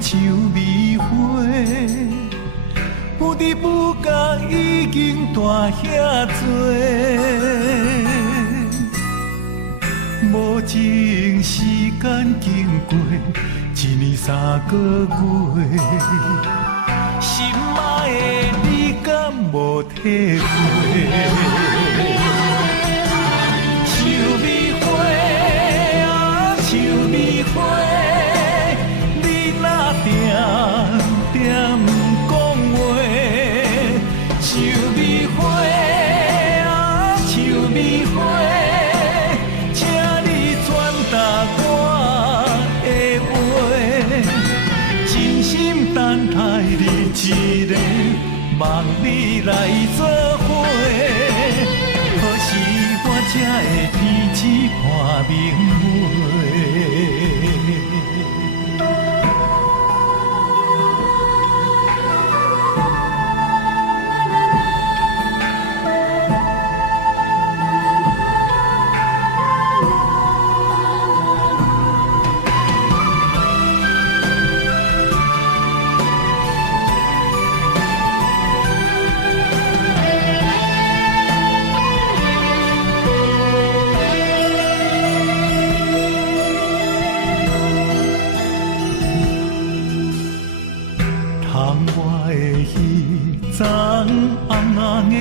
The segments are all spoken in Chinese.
像玫瑰，不知不觉已经大遐多。无情时间经过一年三个月，心爱的你敢无体会？像玫瑰啊，像玫瑰。点点讲话，像玫瑰啊，像玫瑰，请你传达我的话，真心等待你一个梦你来做伙，何时我才会天子看明月？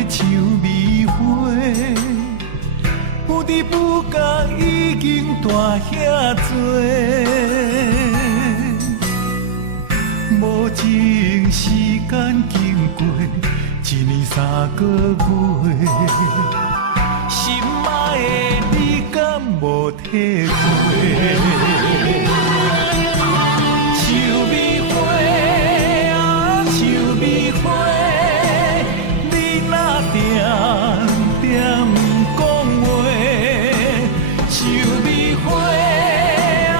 像玫瑰，不知不觉已经大遐多。无情时间经过一年三个月，心爱的你敢无体会？像玫瑰啊，像玫瑰。点点讲话，像玫瑰啊，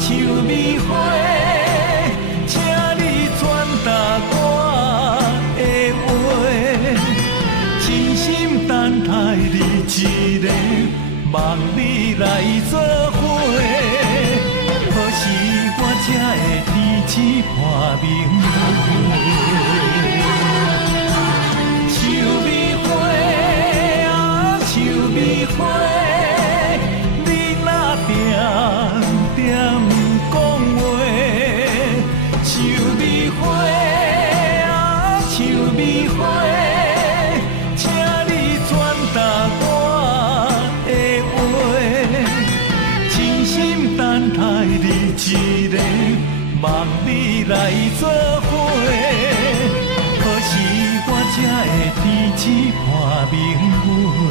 像玫瑰，请你传达我的话，真心等待你一个梦你来做伙，何时我才会天子看明月？玫瑰，你若点点讲话，像玫瑰啊，像玫瑰，请你传达我的话，真心等待你一个梦你来做伙，何时我才会天子看明月？